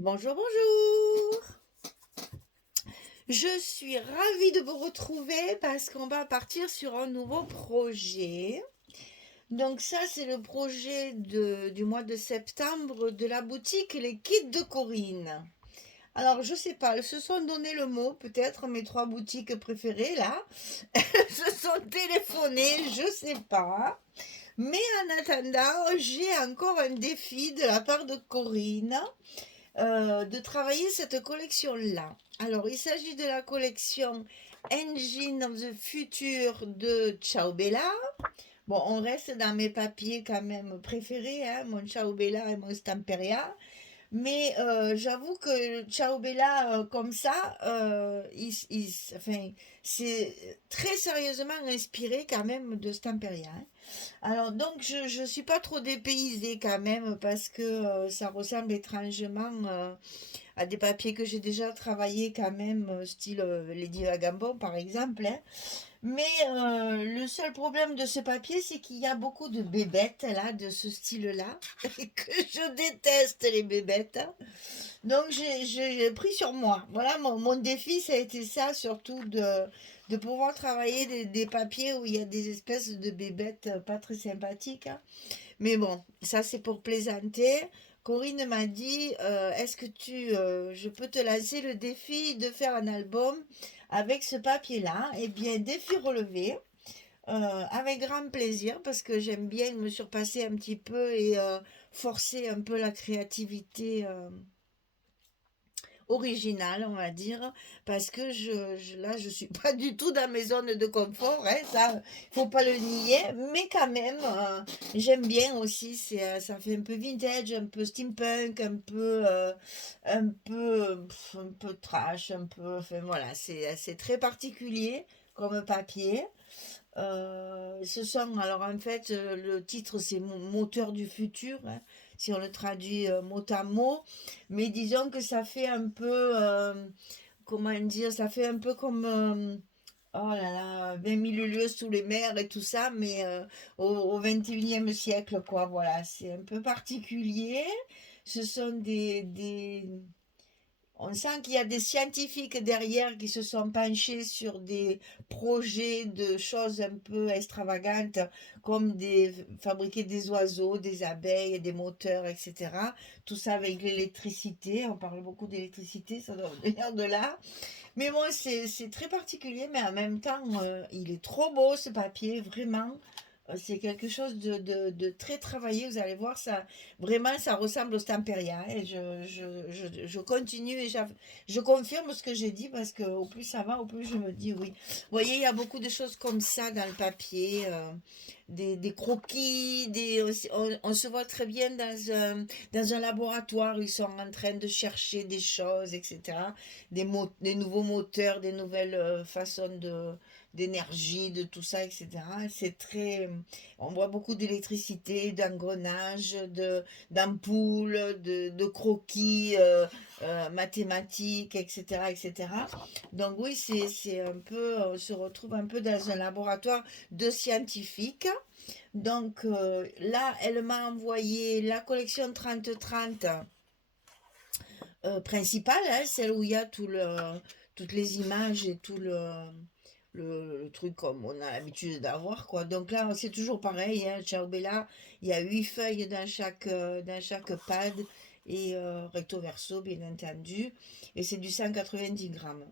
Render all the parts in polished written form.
Bonjour, bonjour. Je suis ravie de vous retrouver parce qu'on va partir sur un nouveau projet. Donc ça, c'est le projet du mois de septembre de la boutique Les Kits de Corinne. Alors, je sais pas, elles se sont donné le mot, peut-être mes trois boutiques préférées là. Elles se sont téléphonées, je sais pas. Mais en attendant, j'ai encore un défi de la part de Corinne de travailler cette collection-là. Alors, il s'agit de la collection Engine of the Future de Ciao Bella. Bon, on reste dans mes papiers quand même préférés, hein, mon Ciao Bella et mon Stamperia. Mais j'avoue que Ciao Bella, comme ça, enfin, c'est très sérieusement inspiré quand même de Stamperia, hein. Alors donc je suis pas trop dépaysée quand même parce que ça ressemble étrangement à des papiers que j'ai déjà travaillé quand même, style Lady Vagabond par exemple, hein. Mais le seul problème de ce papier, c'est qu'il y a beaucoup de bébêtes là, de ce style-là, et que je déteste les bébêtes. Donc j'ai pris sur moi. Voilà, mon défi, ça a été ça, surtout de pouvoir travailler des papiers où il y a des espèces de bébêtes pas très sympathiques, hein. Mais bon, ça c'est pour plaisanter. Corinne m'a dit, est-ce que je peux te lancer le défi de faire un album avec ce papier-là? Eh bien, défi relevé, avec grand plaisir, parce que j'aime bien me surpasser un petit peu et forcer un peu la créativité. Original, on va dire, parce que là, je suis pas du tout dans mes zones de confort, hein, ça, faut pas le nier, mais quand même, j'aime bien aussi, ça fait un peu vintage, un peu steampunk, un peu trash, un peu, enfin voilà, c'est très particulier comme papier. Alors en fait, le titre c'est Moteur du futur, hein, si on le traduit mot à mot, mais disons que ça fait un peu, comment dire, ça fait un peu comme, oh là là, 20 000 lieues sous les mers et tout ça, mais au 21e siècle, quoi, voilà, c'est un peu particulier. Ce sont on sent qu'il y a des scientifiques derrière qui se sont penchés sur des projets de choses un peu extravagantes, comme fabriquer des oiseaux, des abeilles, des moteurs, etc. Tout ça avec l'électricité. On parle beaucoup d'électricité, ça doit venir de là. Mais bon, c'est très particulier, mais en même temps, il est trop beau ce papier, vraiment. C'est quelque chose de très travaillé, vous allez voir, ça, vraiment, ça ressemble au Stamperia. Et je continue et je confirme ce que j'ai dit parce que au plus ça va, au plus je me dis oui. Vous voyez, il y a beaucoup de choses comme ça dans le papier, des croquis, on se voit très bien dans un laboratoire, ils sont en train de chercher des choses, etc. Des nouveaux moteurs, des nouvelles façons d'énergie, de tout ça, etc. On voit beaucoup d'électricité, d'engrenages, d'ampoules, de croquis mathématiques, etc., etc. Donc oui, c'est un peu, on se retrouve un peu dans un laboratoire de scientifiques. Donc là, elle m'a envoyé la collection 30-30 principale, hein, celle où il y a toutes les images et tout le truc comme on a l'habitude d'avoir, quoi. Donc là, c'est toujours pareil, hein, Ciao Bella, il y a 8 feuilles dans chaque pad et recto verso, bien entendu. Et c'est du 190 grammes.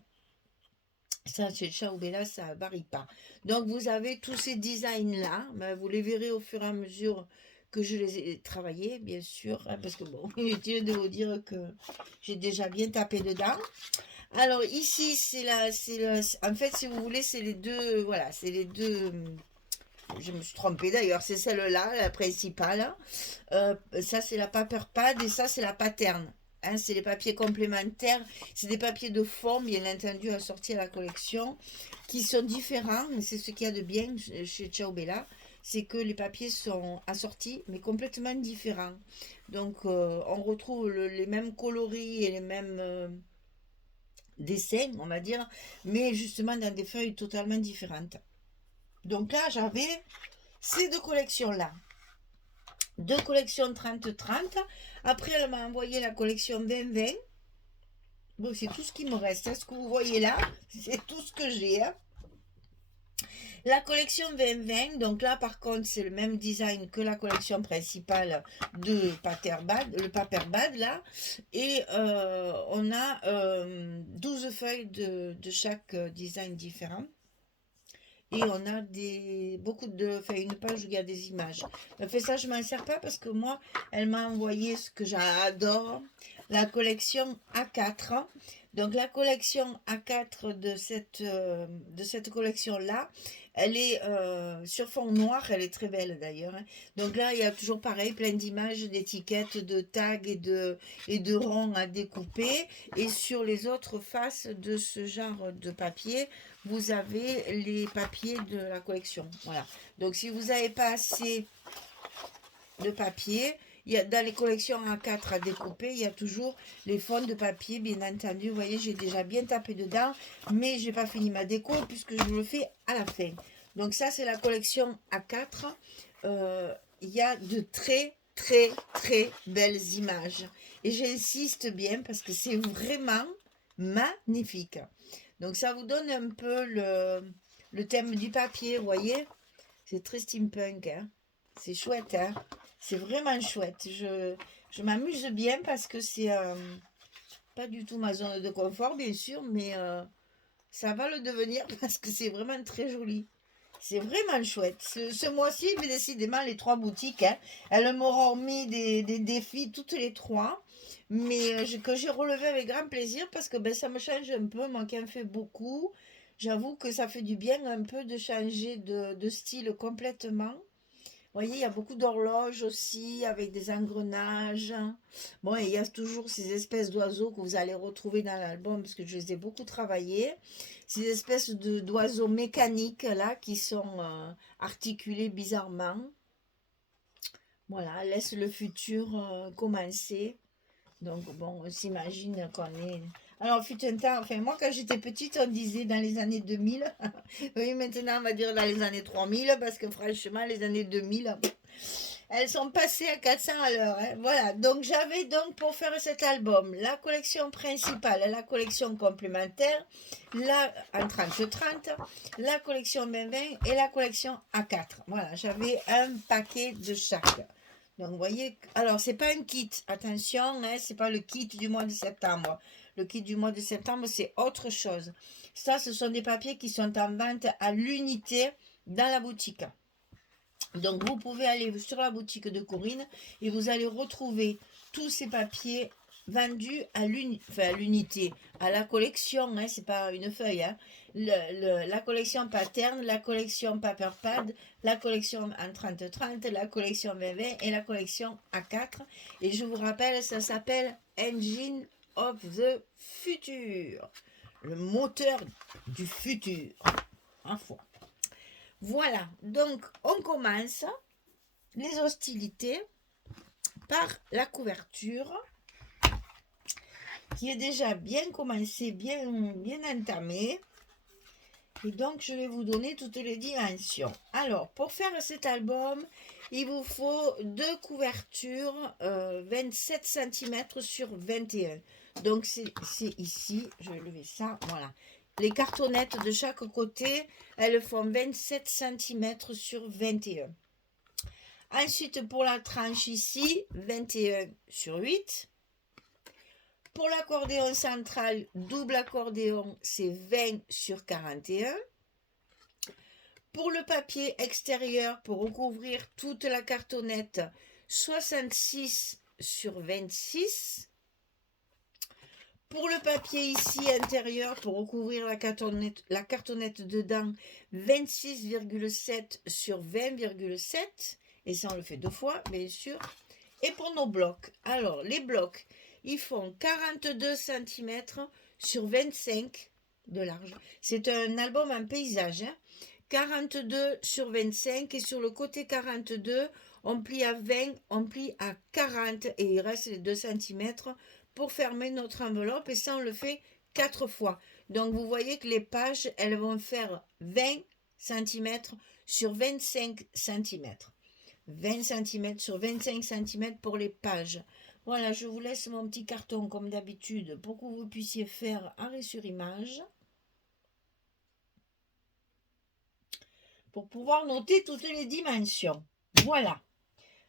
Ça, chez Ciao Bella, ça varie pas. Donc vous avez tous ces designs-là, ben, vous les verrez au fur et à mesure que je les ai travaillés, bien sûr, hein, parce que bon, inutile de vous dire que j'ai déjà bien tapé dedans. Alors ici, en fait, si vous voulez, c'est les deux, voilà, c'est les deux. Je me suis trompée d'ailleurs, c'est celle-là, la principale. Ça, c'est la paper pad et ça, c'est la pattern. Hein, c'est les papiers complémentaires. C'est des papiers de forme, bien entendu, assortis à la collection, qui sont différents. C'est ce qu'il y a de bien chez Ciao Bella, c'est que les papiers sont assortis, mais complètement différents. Donc, on retrouve les mêmes coloris et les mêmes dessins, on va dire, mais justement dans des feuilles totalement différentes. Donc là, j'avais ces deux collections-là. 2 collections 30-30. Après, elle m'a envoyé la collection 20-20. Bon, c'est tout ce qui me reste. Ce que vous voyez là, c'est tout ce que j'ai. Hein. La collection 2020, donc là par contre c'est le même design que la collection principale de le Paperbad là. Et on a 12 feuilles de chaque design différent. Et on a beaucoup de, enfin une page où il y a des images. Mais ça, je m'en sers pas parce que moi, elle m'a envoyé ce que j'adore, la collection A4. Donc la collection A4 de cette collection-là, elle est sur fond noir, elle est très belle d'ailleurs. Hein. Donc là, il y a toujours pareil, plein d'images, d'étiquettes, de tags et de ronds à découper. Et sur les autres faces de ce genre de papier, vous avez les papiers de la collection. Voilà. Donc, si vous n'avez pas assez de papier, il y a, dans les collections A4 à découper, il y a toujours les fonds de papier, bien entendu. Vous voyez, j'ai déjà bien tapé dedans, mais je n'ai pas fini ma déco puisque je le fais à la fin. Donc, ça, c'est la collection A4. Il y a de très, très, très belles images. Et j'insiste bien parce que c'est vraiment magnifique. Donc ça vous donne un peu le thème du papier, vous voyez. C'est très steampunk, hein. C'est chouette, hein. C'est vraiment chouette. Je m'amuse bien parce que c'est pas du tout ma zone de confort, bien sûr, mais ça va le devenir parce que c'est vraiment très joli. C'est vraiment chouette. Ce mois-ci, mais décidément, les 3 boutiques, hein, elles m'auront mis des défis toutes les 3. Mais que j'ai relevé avec grand plaisir parce que ben, ça me change un peu. Moi qui en fais beaucoup, j'avoue que ça fait du bien un peu de changer de style complètement. Vous voyez, il y a beaucoup d'horloges aussi avec des engrenages. Bon, et il y a toujours ces espèces d'oiseaux que vous allez retrouver dans l'album parce que je les ai beaucoup travaillés. Ces espèces d'oiseaux mécaniques là qui sont articulés bizarrement. Voilà, laisse le futur commencer. Donc bon, on s'imagine qu'on est... Alors, fut un temps, enfin moi quand j'étais petite, on disait dans les années 2000. Oui, maintenant on va dire dans les années 3000, parce que franchement, les années 2000, elles sont passées à 400 à l'heure. Hein. Voilà, donc j'avais donc pour faire cet album, la collection principale, la collection complémentaire, en 30-30, la collection 2020 et la collection A4. Voilà, j'avais un paquet de chaque. Donc, vous voyez, alors, c'est pas un kit, attention, hein, c'est pas le kit du mois de septembre. Le kit du mois de septembre, c'est autre chose. Ça, ce sont des papiers qui sont en vente à l'unité dans la boutique. Donc, vous pouvez aller sur la boutique de Corinne et vous allez retrouver tous ces papiers vendus à l'unité, à la collection, hein, c'est pas une feuille, hein. La collection Pattern, la collection Paperpad, la collection en 30-30, la collection 20-20 et la collection A4. Et je vous rappelle, ça s'appelle Engine of the Future, le moteur du futur. Enfin. Voilà, donc on commence les hostilités par la couverture qui est déjà bien commencée, bien entamée. Et donc, je vais vous donner toutes les dimensions. Alors, pour faire cet album, il vous faut 2 couvertures 27 cm sur 21. Donc, c'est ici, je vais lever ça, voilà. Les cartonnettes de chaque côté, elles font 27 cm sur 21. Ensuite, pour la tranche ici, 21 sur 8. Pour l'accordéon central, double accordéon, c'est 20 sur 41. Pour le papier extérieur, pour recouvrir toute la cartonnette, 66 sur 26. Pour le papier ici intérieur, pour recouvrir la cartonnette dedans, 26,7 sur 20,7. Et ça, on le fait 2 fois, bien sûr. Et pour nos blocs, alors les blocs, ils font 42 cm sur 25 de large. C'est un album en paysage. Hein. 42 sur 25 et sur le côté 42, on plie à 20, on plie à 40 et il reste les 2 cm pour fermer notre enveloppe et ça on le fait 4 fois. Donc vous voyez que les pages, elles vont faire 20 cm sur 25 cm. 20 cm sur 25 cm pour les pages. Voilà, je vous laisse mon petit carton comme d'habitude pour que vous puissiez faire arrêt sur image. Pour pouvoir noter toutes les dimensions. Voilà.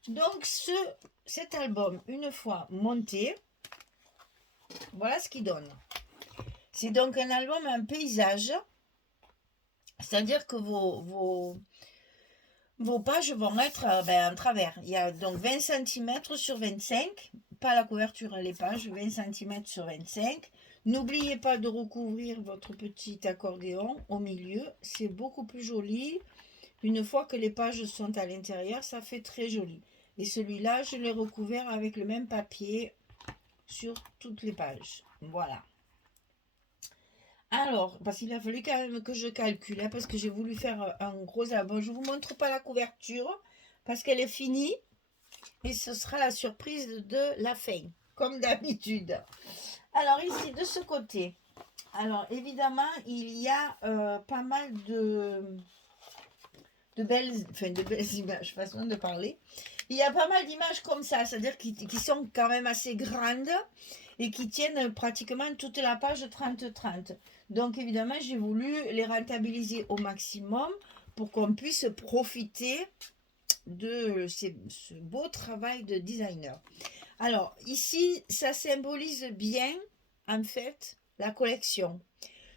Donc cet album, une fois monté, voilà ce qu'il donne. C'est donc un album, un paysage. C'est-à-dire que vos pages vont être en travers. Il y a donc 20 cm sur 25, pas la couverture, les pages, 20 cm sur 25. N'oubliez pas de recouvrir votre petit accordéon au milieu, c'est beaucoup plus joli. Une fois que les pages sont à l'intérieur, ça fait très joli. Et celui-là, je l'ai recouvert avec le même papier sur toutes les pages. Voilà. Alors, parce qu'il a fallu quand même que je calcule, hein, parce que j'ai voulu faire un gros album. Je ne vous montre pas la couverture, parce qu'elle est finie. Et ce sera la surprise de la fin, comme d'habitude. Alors ici, de ce côté, alors évidemment, il y a pas mal de belles images, façon de parler. Il y a pas mal d'images comme ça, c'est-à-dire qui sont quand même assez grandes et qui tiennent pratiquement toute la page 30-30. Donc évidemment, j'ai voulu les rentabiliser au maximum pour qu'on puisse profiter de ce beau travail de designer. Alors ici, ça symbolise bien en fait la collection.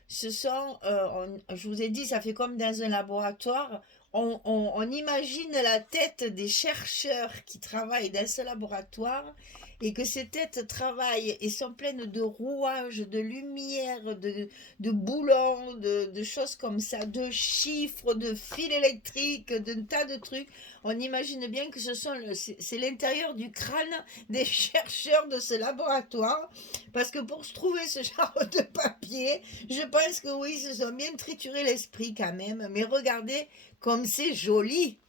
Ce sont, je vous ai dit, ça fait comme dans un laboratoire. On imagine la tête des chercheurs qui travaillent dans ce laboratoire et que ces têtes travaillent et sont pleines de rouages, de lumière, de boulons, de choses comme ça, de chiffres, de fils électriques, d'un tas de trucs. On imagine bien que c'est l'intérieur du crâne des chercheurs de ce laboratoire, parce que pour se trouver ce genre de papier, je pense que oui, ils se sont bien trituré l'esprit quand même. Mais regardez comme c'est joli.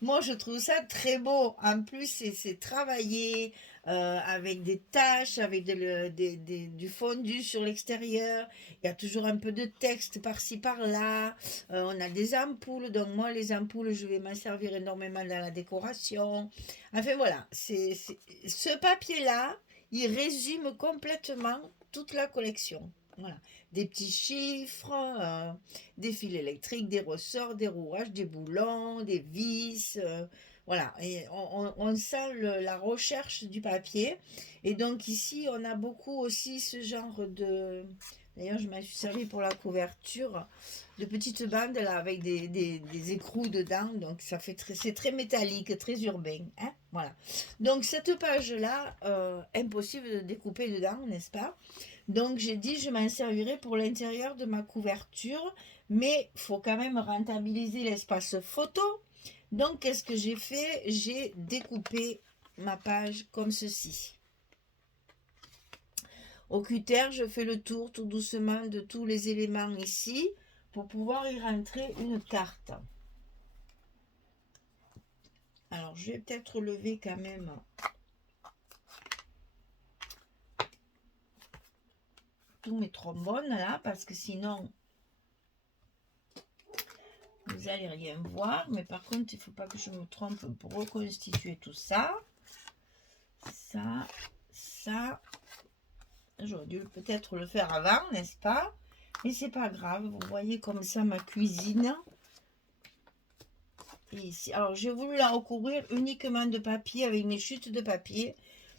Moi, je trouve ça très beau. En plus, c'est travaillé avec des taches, avec du fondu sur l'extérieur. Il y a toujours un peu de texte par-ci, par-là. On a des ampoules. Donc, moi, les ampoules, je vais m'en servir énormément dans la décoration. Enfin, voilà. Ce papier-là, il résume complètement toute la collection. Voilà. Des petits chiffres, des fils électriques, des ressorts, des rouages, des boulons, des vis. Voilà. Et on sent la recherche du papier. Et donc ici, on a beaucoup aussi ce genre de... D'ailleurs, je m'en suis servi pour la couverture de petites bandes là avec des écrous dedans. Donc ça fait c'est très métallique, très urbain. Hein, voilà. Donc cette page-là, impossible de découper dedans, n'est-ce pas? Donc j'ai dit je m'en servirai pour l'intérieur de ma couverture, mais il faut quand même rentabiliser l'espace photo. Donc qu'est-ce que j'ai fait? J'ai découpé ma page comme ceci. Au cutter, je fais le tour tout doucement de tous les éléments ici pour pouvoir y rentrer une carte. Alors je vais peut-être lever quand même tous mes trombones là, parce que sinon vous n'allez rien voir. Mais par contre, il ne faut pas que je me trompe pour reconstituer tout ça. Ça. J'aurais dû peut-être le faire avant, n'est-ce pas? Mais c'est pas grave. Vous voyez comme ça ma cuisine. Et ici, alors j'ai voulu la recouvrir uniquement de papier avec mes chutes de papier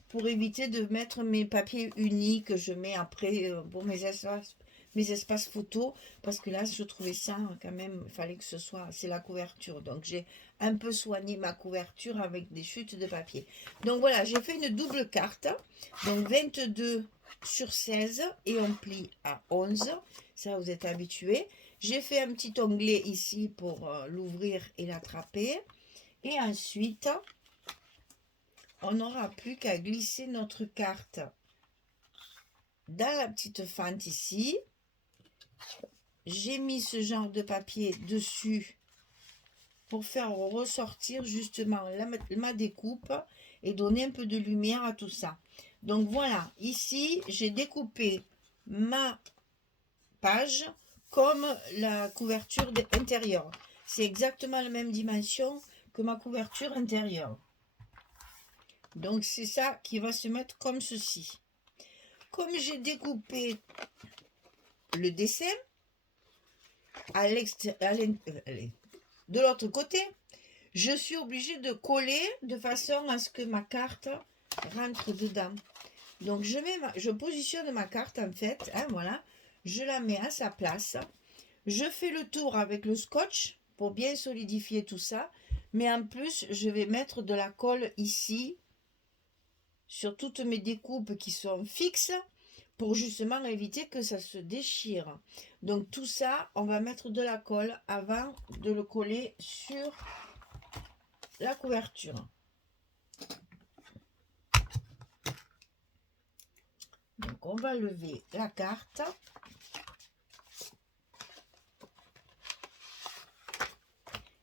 pour éviter de mettre mes papiers unis que je mets après pour mes espaces photos, parce que là je trouvais ça quand même, il fallait que ce soit, c'est la couverture, donc j'ai un peu soigné ma couverture avec des chutes de papier. Donc voilà, j'ai fait une double carte, donc 22 sur 16 et on plie à 11, ça vous êtes habitués. J'ai fait un petit onglet ici pour l'ouvrir et l'attraper. Et ensuite, on n'aura plus qu'à glisser notre carte dans la petite fente ici. J'ai mis ce genre de papier dessus pour faire ressortir justement ma découpe et donner un peu de lumière à tout ça. Donc voilà, ici, j'ai découpé ma page comme la couverture intérieure. C'est exactement la même dimension que ma couverture intérieure. Donc c'est ça qui va se mettre comme ceci. Comme j'ai découpé le dessin de l'autre côté, je suis obligée de coller de façon à ce que ma carte rentre dedans. Donc je positionne ma carte en fait, hein, voilà, je la mets à sa place. Je fais le tour avec le scotch pour bien solidifier tout ça, mais en plus je vais mettre de la colle ici sur toutes mes découpes qui sont fixes pour justement éviter que ça se déchire. Donc tout ça, on va mettre de la colle avant de le coller sur la couverture. Donc on va lever la carte.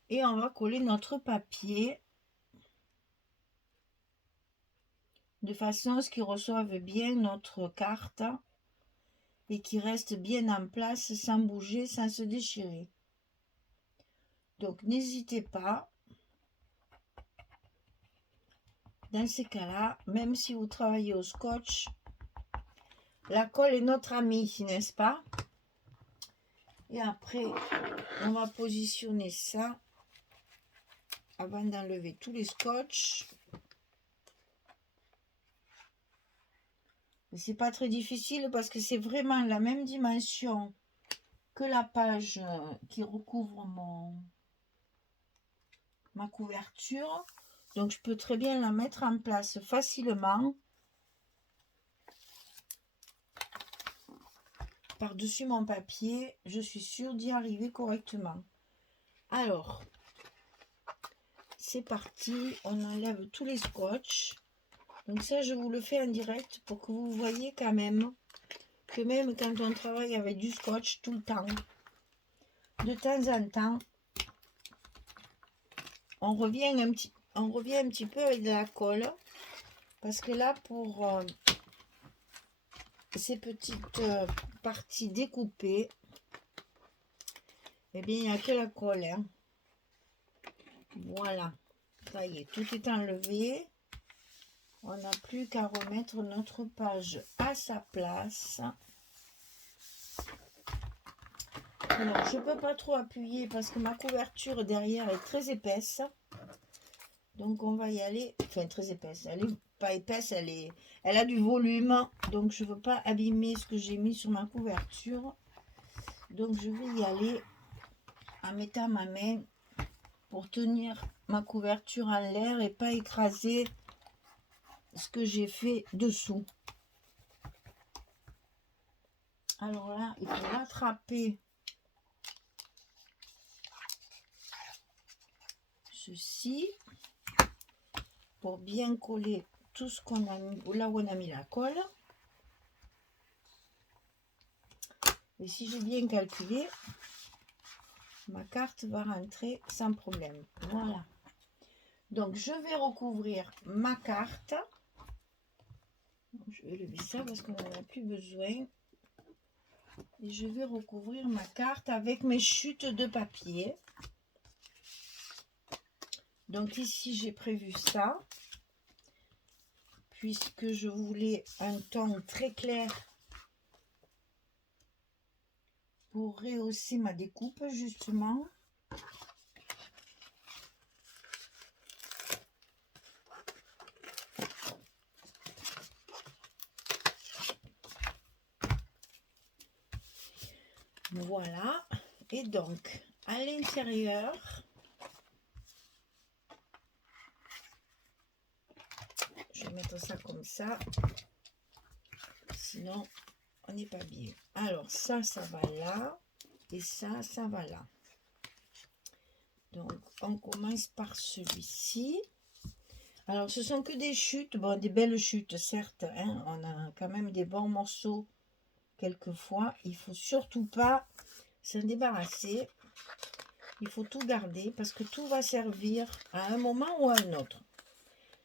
Et on va coller notre papier de façon à ce qu'il reçoive bien notre carte et qu'il reste bien en place sans bouger, sans se déchirer. Donc n'hésitez pas, dans ces cas-là, même si vous travaillez au scotch, la colle est notre amie, n'est-ce pas? Et après, on va positionner ça avant d'enlever tous les scotch. C'est pas très difficile parce que c'est vraiment la même dimension que la page qui recouvre ma couverture. Donc je peux très bien la mettre en place facilement par-dessus mon papier. Je suis sûre d'y arriver correctement. Alors, c'est parti. On enlève tous les scotch. Donc ça, je vous le fais en direct pour que vous voyez quand même que même quand on travaille avec du scotch tout le temps, de temps en temps, on revient un petit peu avec de la colle. Parce que là, pour ces petites parties découpées, eh bien, il n'y a que la colle. Hein. Voilà. Ça y est, tout est enlevé. On n'a plus qu'à remettre notre page à sa place. Alors, je ne peux pas trop appuyer parce que ma couverture derrière est très épaisse. Donc, on va y aller. Enfin, très épaisse. Elle n'est pas épaisse, elle a du volume. Donc, je ne veux pas abîmer ce que j'ai mis sur ma couverture. Donc, je vais y aller en mettant ma main pour tenir ma couverture en l'air et pas écraser ce que j'ai fait dessous. Alors là, il faut rattraper ceci pour bien coller tout ce qu'on a mis, là où on a mis la colle. Et si j'ai bien calculé, ma carte va rentrer sans problème. Voilà. Donc je vais recouvrir ma carte. Je vais lever ça parce qu'on n'en a plus besoin. Et je vais recouvrir ma carte avec mes chutes de papier. Donc ici j'ai prévu ça. Puisque je voulais un ton très clair pour rehausser ma découpe justement. Voilà. Et donc à l'intérieur, je vais mettre ça comme ça, sinon on n'est pas bien. Alors ça, ça va là, et ça, ça va là. Donc on commence par celui-ci. Alors ce sont que des chutes, bon, des belles chutes certes, hein, on a quand même des bons morceaux quelquefois. Il faut surtout pas s'en débarrasser, il faut tout garder parce que tout va servir à un moment ou à un autre.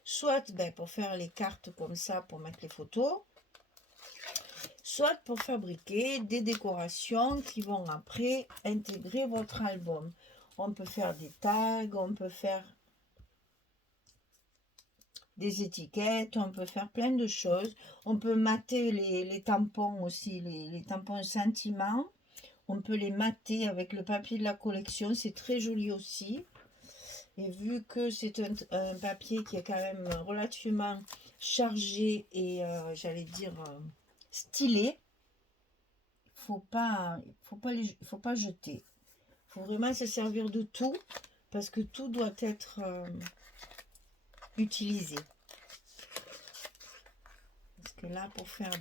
Soit pour faire les cartes comme ça, pour mettre les photos, soit pour fabriquer des décorations qui vont après intégrer votre album. On peut faire des tags, on peut faire des étiquettes, on peut faire plein de choses. On peut mater les tampons aussi, les tampons sentiments. On peut les mater avec le papier de la collection, c'est très joli aussi. Et vu que c'est un papier qui est quand même relativement chargé et j'allais dire stylé, faut pas jeter. Il faut vraiment se servir de tout parce que tout doit être utilisé. Parce que là, pour faire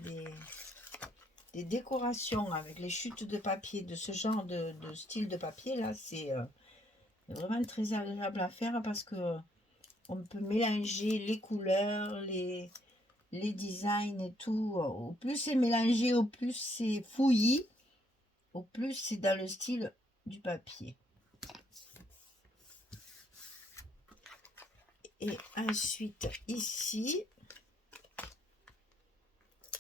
des décorations avec les chutes de papier de ce genre de style de papier là, c'est vraiment très agréable à faire parce que on peut mélanger les couleurs, les designs et tout. Au plus c'est mélangé, au plus c'est fouillis, au plus c'est dans le style du papier. Et ensuite ici,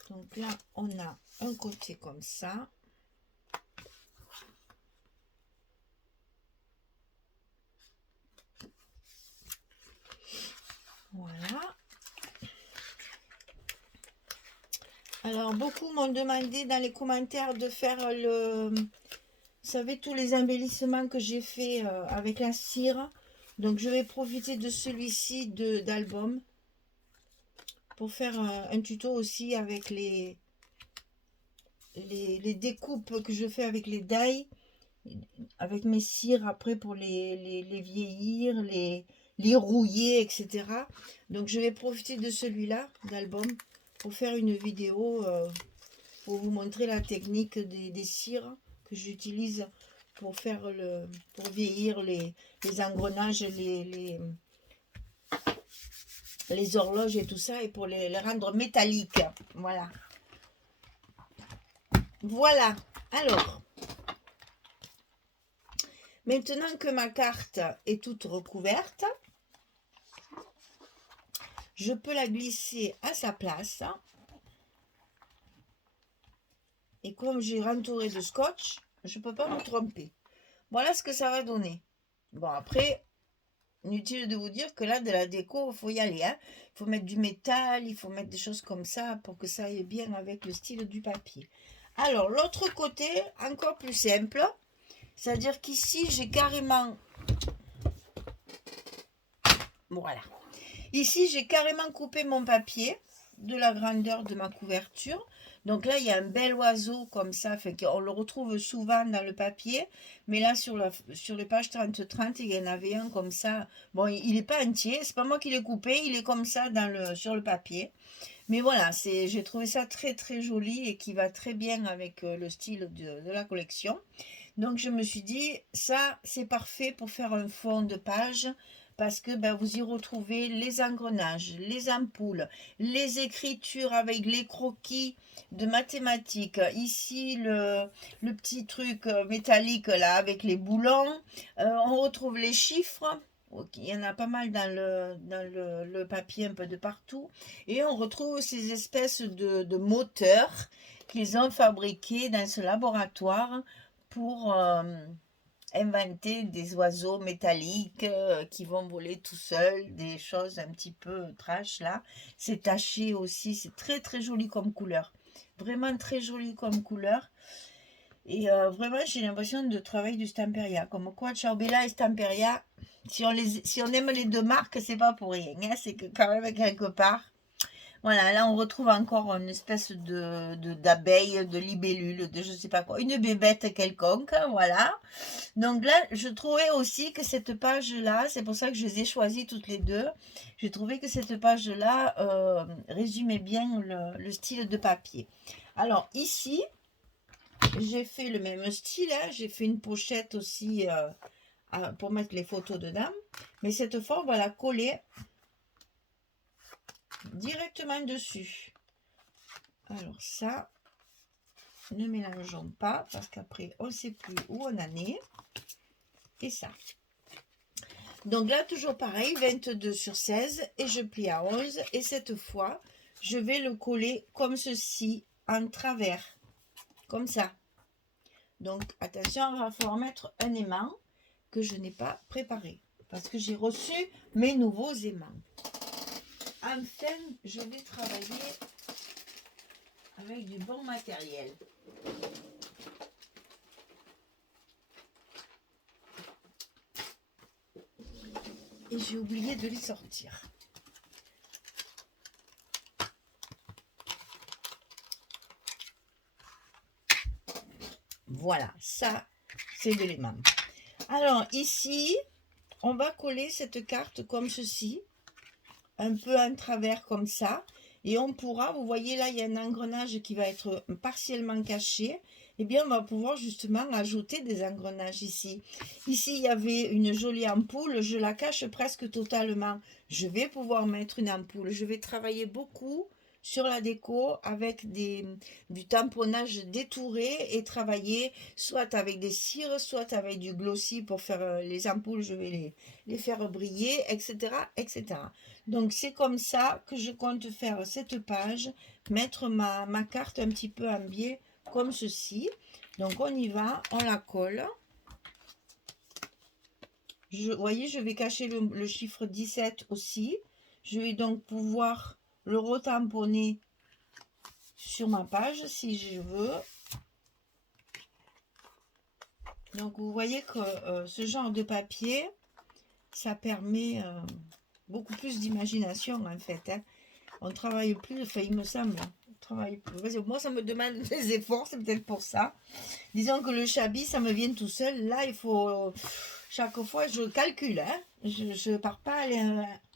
donc là on a un côté comme ça. Voilà. Alors, beaucoup m'ont demandé dans les commentaires de faire vous savez, tous les embellissements que j'ai fait avec la cire. Donc, je vais profiter de celui-ci d'album pour faire un tuto aussi avec les découpes que je fais avec les die, avec mes cires après pour les vieillir, les rouiller, etc. Donc, je vais profiter de celui-là d'album pour faire une vidéo pour vous montrer la technique des cires que j'utilise pour faire pour vieillir les engrenages, les horloges et tout ça, et pour les rendre métalliques. Voilà. Voilà. Alors, maintenant que ma carte est toute recouverte, je peux la glisser à sa place. Et comme j'ai rentouré de scotch, je ne peux pas me tromper. Voilà ce que ça va donner. Bon, après, inutile de vous dire que là, de la déco, il faut y aller. Hein. Il faut mettre du métal, il faut mettre des choses comme ça pour que ça aille bien avec le style du papier. Alors, l'autre côté, encore plus simple. C'est-à-dire qu'ici, j'ai carrément... Voilà. Ici, j'ai carrément coupé mon papier de la grandeur de ma couverture. Donc là, il y a un bel oiseau comme ça. On le retrouve souvent dans le papier. Mais là, sur les pages 30-30, il y en avait un comme ça. Bon, il n'est pas entier. C'est pas moi qui l'ai coupé. Il est comme ça sur le papier. Mais voilà, j'ai trouvé ça très très joli et qui va très bien avec le style de la collection. Donc je me suis dit, ça c'est parfait pour faire un fond de page parce que vous y retrouvez les engrenages, les ampoules, les écritures avec les croquis de mathématiques. Ici le petit truc métallique là avec les boulons. On retrouve les chiffres. Il y en a pas mal dans le papier un peu de partout. Et on retrouve ces espèces de moteurs qu'ils ont fabriqués dans ce laboratoire pour inventer des oiseaux métalliques qui vont voler tout seuls, des choses un petit peu trash là. C'est taché aussi, c'est très très joli comme couleur. Vraiment très joli comme couleur. Et vraiment, j'ai l'impression de travailler du Stamperia. Comme quoi, Ciao-Bella et Stamperia, si on aime les deux marques, c'est pas pour rien. Hein, c'est que quand même quelque part. Voilà, là on retrouve encore une espèce d'abeille, de libellule, de je sais pas quoi, une bébête quelconque, voilà. Donc là, je trouvais aussi que cette page-là, c'est pour ça que je les ai choisies toutes les deux, j'ai trouvé que cette page-là résumait bien le style de papier. Alors ici, j'ai fait le même style, hein, j'ai fait une pochette aussi pour mettre les photos dedans, mais cette fois, on va la coller directement dessus. Alors ça, ne mélangeons pas parce qu'après on ne sait plus où on en est. Et ça. Donc là, toujours pareil, 22/16 et je plie à 11. Et cette fois, je vais le coller comme ceci, en travers. Comme ça. Donc attention, il va falloir mettre un aimant que je n'ai pas préparé. Parce que j'ai reçu mes nouveaux aimants. enfin, je vais travailler avec du bon matériel. Et j'ai oublié de les sortir. Voilà, ça, c'est de l'aimant. Alors, ici, on va coller cette carte comme ceci, un peu en travers comme ça. Et on pourra, vous voyez là, il y a un engrenage qui va être partiellement caché. Eh bien, on va pouvoir justement ajouter des engrenages ici. Ici, il y avait une jolie ampoule. Je la cache presque totalement. Je vais pouvoir mettre une ampoule. Je vais travailler beaucoup sur la déco avec du tamponnage détouré et travailler soit avec des cires, soit avec du glossy pour faire les ampoules. Je vais les faire briller, etc., etc. Donc, c'est comme ça que je compte faire cette page, mettre ma carte un petit peu en biais, comme ceci. Donc, on y va, on la colle. Vous voyez, je vais cacher le chiffre 17 aussi. Je vais donc pouvoir le retamponner sur ma page, si je veux. Donc, vous voyez que ce genre de papier, ça permet beaucoup plus d'imagination, en fait, hein. On travaille plus, enfin il me semble, on travaille plus. Moi ça me demande des efforts, c'est peut-être pour ça. Disons que le chabis, ça me vient tout seul. Là, il faut, chaque fois, je calcule, hein. Je ne pars pas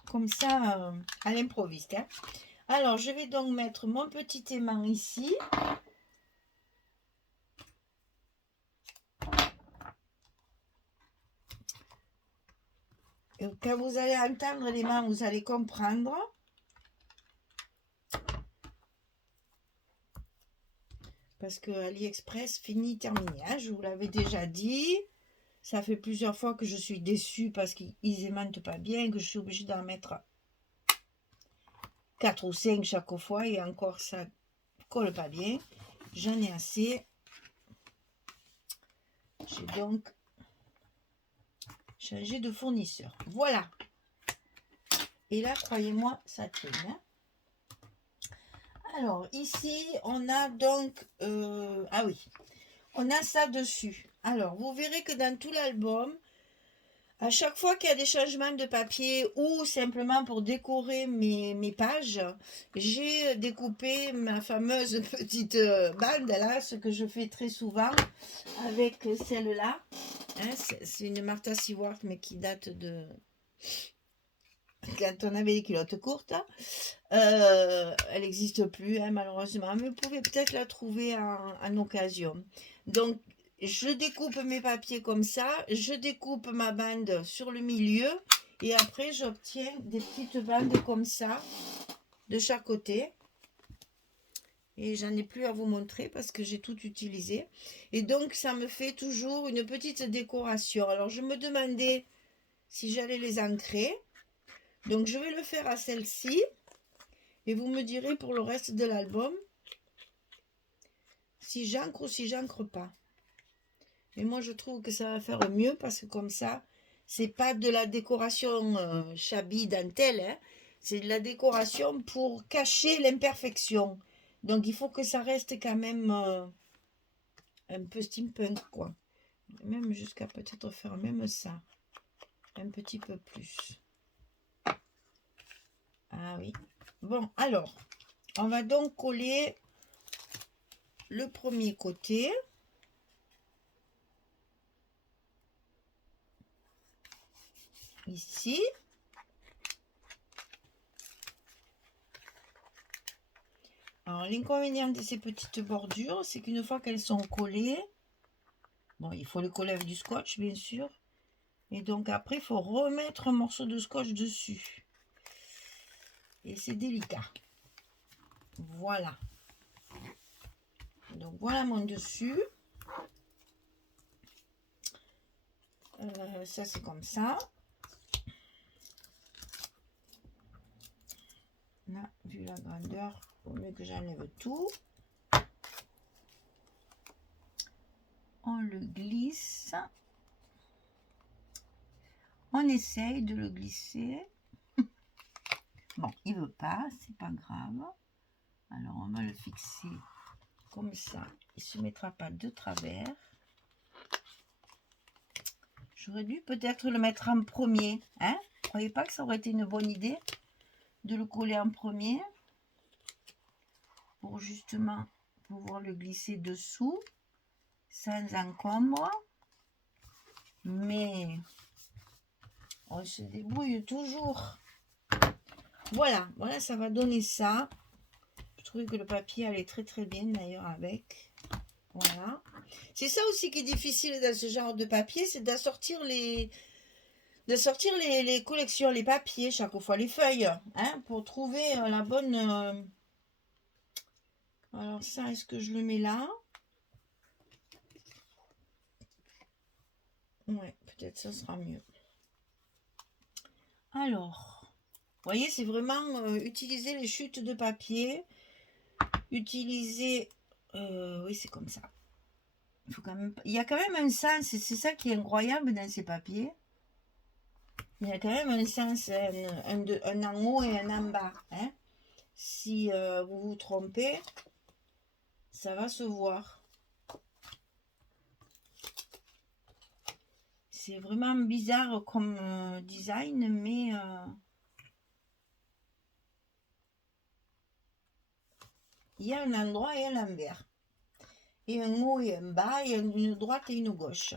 comme ça à l'improviste, hein. Alors, je vais donc mettre mon petit aimant ici. Et quand vous allez entendre l'aimant, vous allez comprendre. Parce que AliExpress, fini, terminé, hein, je vous l'avais déjà dit. Ça fait plusieurs fois que je suis déçue parce qu'ils aimantent pas bien, que je suis obligée d'en mettre 4 ou 5 chaque fois et encore ça colle pas bien. J'en ai assez. J'ai donc changé de fournisseur. Voilà. Et là, croyez-moi, ça tient, hein. Alors, ici, on a donc... ah oui, on a ça dessus. Alors, vous verrez que dans tout l'album, à chaque fois qu'il y a des changements de papier ou simplement pour décorer mes pages, j'ai découpé ma fameuse petite bande là, ce que je fais très souvent avec celle-là. Hein, c'est une Martha Stewart mais qui date de quand on avait les culottes courtes. Elle n'existe plus, hein, malheureusement, mais vous pouvez peut-être la trouver en occasion. Donc, je découpe mes papiers comme ça, je découpe ma bande sur le milieu et après j'obtiens des petites bandes comme ça de chaque côté. Et j'en ai plus à vous montrer parce que j'ai tout utilisé. Et donc ça me fait toujours une petite décoration. Alors je me demandais si j'allais les ancrer. Donc je vais le faire à celle-ci. Et vous me direz pour le reste de l'album si j'ancre ou si j'ancre pas. Et moi, je trouve que ça va faire mieux parce que comme ça, c'est pas de la décoration shabby dentelle, hein. C'est de la décoration pour cacher l'imperfection. Donc, il faut que ça reste quand même un peu steampunk, quoi. Même jusqu'à peut-être faire même ça. Un petit peu plus. Ah oui. Bon, alors, on va donc coller le premier côté. Ici. Alors, l'inconvénient de ces petites bordures, c'est qu'une fois qu'elles sont collées, bon, il faut les coller avec du scotch, bien sûr. Et donc, après, il faut remettre un morceau de scotch dessus. Et c'est délicat. Voilà. Donc, voilà mon dessus. Ça, c'est comme ça. Là, vu la grandeur, il vaut mieux que j'enlève tout. On le glisse. On essaye de le glisser. Bon, il veut pas, c'est pas grave. Alors, on va le fixer comme ça. Il se mettra pas de travers. J'aurais dû peut-être le mettre en premier. Hein? Vous croyez pas que ça aurait été une bonne idée de le coller en premier? Pour justement pouvoir le glisser dessous sans encombre. Mais on se débrouille toujours. Voilà, voilà, ça va donner ça. Je trouvais que le papier allait très très bien d'ailleurs avec. Voilà. C'est ça aussi qui est difficile dans ce genre de papier, c'est d'assortir les collections, les papiers, chaque fois les feuilles, hein, pour trouver la bonne... Alors ça, est-ce que je le mets là? Ouais, peut-être ça sera mieux. Alors, vous voyez, c'est vraiment utiliser les chutes de papier. Utiliser... oui, c'est comme ça. Il y a quand même un sens, c'est ça qui est incroyable dans ces papiers. Il y a quand même un sens, un en haut et un en bas. Hein. Si vous vous trompez, ça va se voir. C'est vraiment bizarre comme design, mais... il y a un endroit et un envers. Et un haut et un bas, et une droite et une gauche.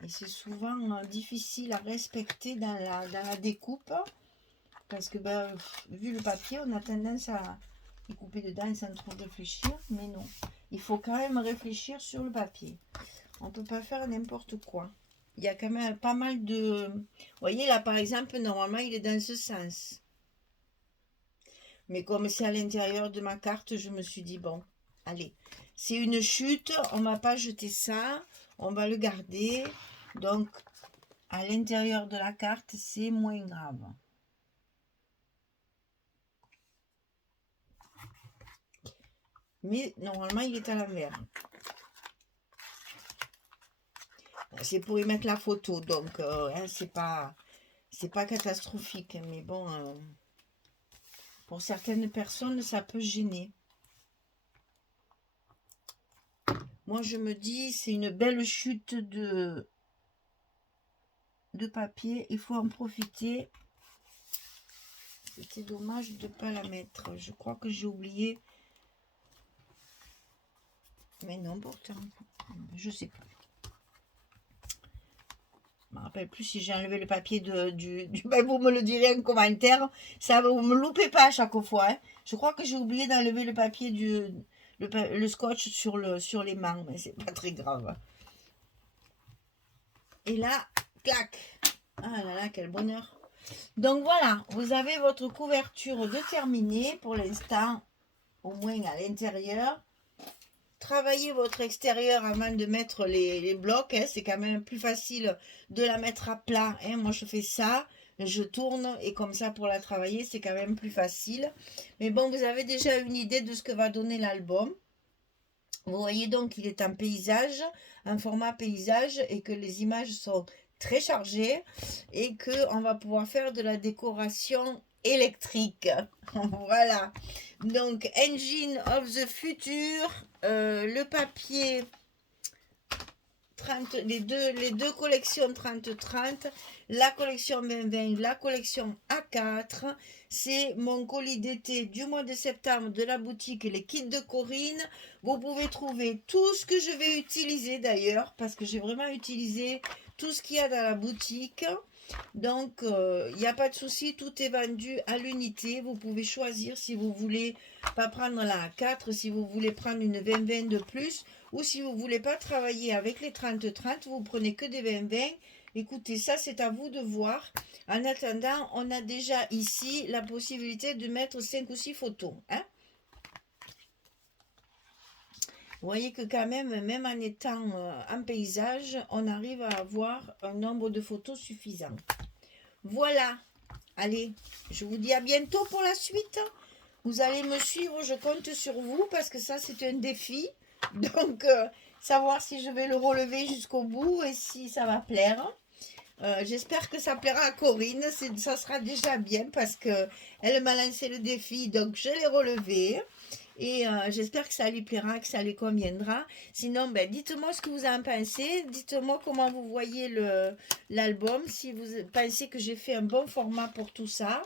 Et c'est souvent difficile à respecter dans la découpe. Parce que ben, vu le papier, on a tendance à y couper dedans sans trop réfléchir. Mais non, il faut quand même réfléchir sur le papier. On ne peut pas faire n'importe quoi. Il y a quand même pas mal de... Vous voyez là par exemple, normalement il est dans ce sens. Mais comme c'est à l'intérieur de ma carte, je me suis dit bon, allez. C'est une chute, on ne va pas jeter ça. On va le garder. Donc à l'intérieur de la carte, c'est moins grave. Mais normalement, il est à l'envers. C'est pour y mettre la photo, donc hein, c'est pas catastrophique. Mais bon, pour certaines personnes, ça peut gêner. Moi, je me dis, c'est une belle chute de papier. Il faut en profiter. C'était dommage de ne pas la mettre. Je crois que j'ai oublié. Mais non, pourtant, je sais plus. Je me rappelle plus si j'ai enlevé le papier du ben vous me le direz en commentaire. Ça, vous me loupez pas à chaque fois. Hein. Je crois que j'ai oublié d'enlever le papier le scotch sur les mains, mais c'est pas très grave. Et là, clac. Ah là là, quel bonheur. Donc voilà, vous avez votre couverture de terminée pour l'instant, au moins à l'intérieur. Travaillez votre extérieur avant de mettre les blocs. Hein, c'est quand même plus facile de la mettre à plat. Hein. Moi, je fais ça, je tourne et comme ça, pour la travailler, c'est quand même plus facile. Mais bon, vous avez déjà une idée de ce que va donner l'album. Vous voyez donc qu'il est en paysage, en format paysage et que les images sont très chargées et qu'on va pouvoir faire de la décoration électrique. Voilà. Donc, Engine of the Future, le papier 30, les deux collections 30-30, la collection 20-20, la collection A4. C'est mon colis d'été du mois de septembre de la boutique Les Kits de Corinne. Vous pouvez trouver tout ce que je vais utiliser d'ailleurs, parce que j'ai vraiment utilisé tout ce qu'il y a dans la boutique. Donc, il n'y a pas de souci, tout est vendu à l'unité. Vous pouvez choisir si vous voulez pas prendre la A4, si vous voulez prendre une 20-20 de plus, ou si vous voulez pas travailler avec les 30-30, vous prenez que des 20-20. Écoutez, ça c'est à vous de voir. En attendant, on a déjà ici la possibilité de mettre 5 ou 6 photos. Hein? Vous voyez que quand même en étant en paysage, on arrive à avoir un nombre de photos suffisant. Voilà. Allez, je vous dis à bientôt pour la suite. Vous allez me suivre, je compte sur vous parce que ça c'est un défi. Donc, savoir si je vais le relever jusqu'au bout et si ça va plaire. J'espère que ça plaira à Corinne. Ça sera déjà bien parce que elle m'a lancé le défi, donc je l'ai relevé. Et j'espère que ça lui plaira, que ça lui conviendra. Sinon, ben, dites-moi ce que vous en pensez. Dites-moi comment vous voyez l'album. Si vous pensez que j'ai fait un bon format pour tout ça.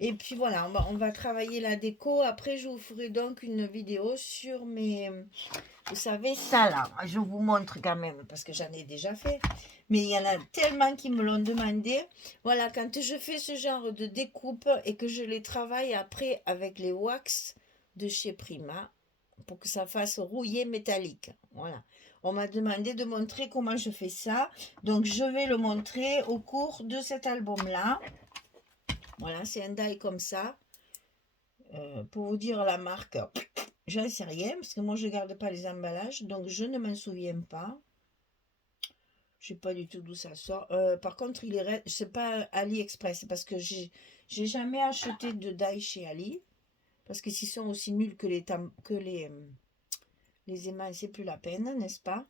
Et puis voilà, on va travailler la déco. Après, je vous ferai donc une vidéo sur mes... Vous savez, ça là, je vous montre quand même parce que j'en ai déjà fait. Mais il y en a tellement qui me l'ont demandé. Voilà, quand je fais ce genre de découpe et que je les travaille après avec les wax de chez Prima pour que ça fasse rouiller métallique. Voilà. On m'a demandé de montrer comment je fais ça. Donc, je vais le montrer au cours de cet album-là. Voilà, c'est un die comme ça. Pour vous dire la marque, j'en sais rien parce que moi, je ne garde pas les emballages. Donc, je ne m'en souviens pas. Je ne sais pas du tout d'où ça sort. Par contre, c'est pas AliExpress parce que j'ai jamais acheté de die chez Ali. Parce que s'ils sont aussi nuls que les aimants, c'est plus la peine, n'est-ce pas?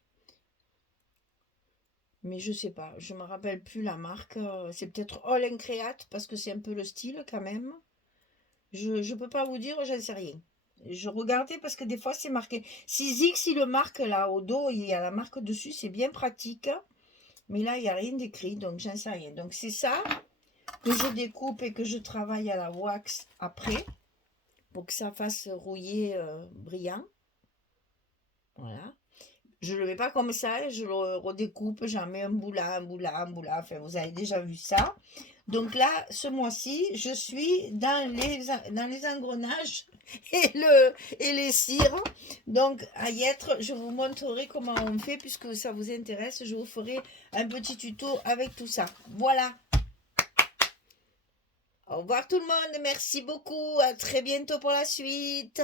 Mais je sais pas, je me rappelle plus la marque. C'est peut-être All and Create parce que c'est un peu le style quand même. Je peux pas vous dire, j'en sais rien. Je regardais parce que des fois c'est marqué. Si Zix il le marque là au dos, il y a la marque dessus, c'est bien pratique. Mais là il n'y a rien d'écrit, donc j'en sais rien. Donc c'est ça que je découpe et que je travaille à la wax après pour que ça fasse rouiller brillant. Voilà. Je ne le mets pas comme ça, je le redécoupe, j'en mets un bout là, un bout là, un bout là. Enfin, vous avez déjà vu ça. Donc là, ce mois-ci, je suis dans les engrenages et les cires. Donc, à y être, je vous montrerai comment on fait, puisque ça vous intéresse. Je vous ferai un petit tuto avec tout ça. Voilà. Au revoir tout le monde. Merci beaucoup. À très bientôt pour la suite.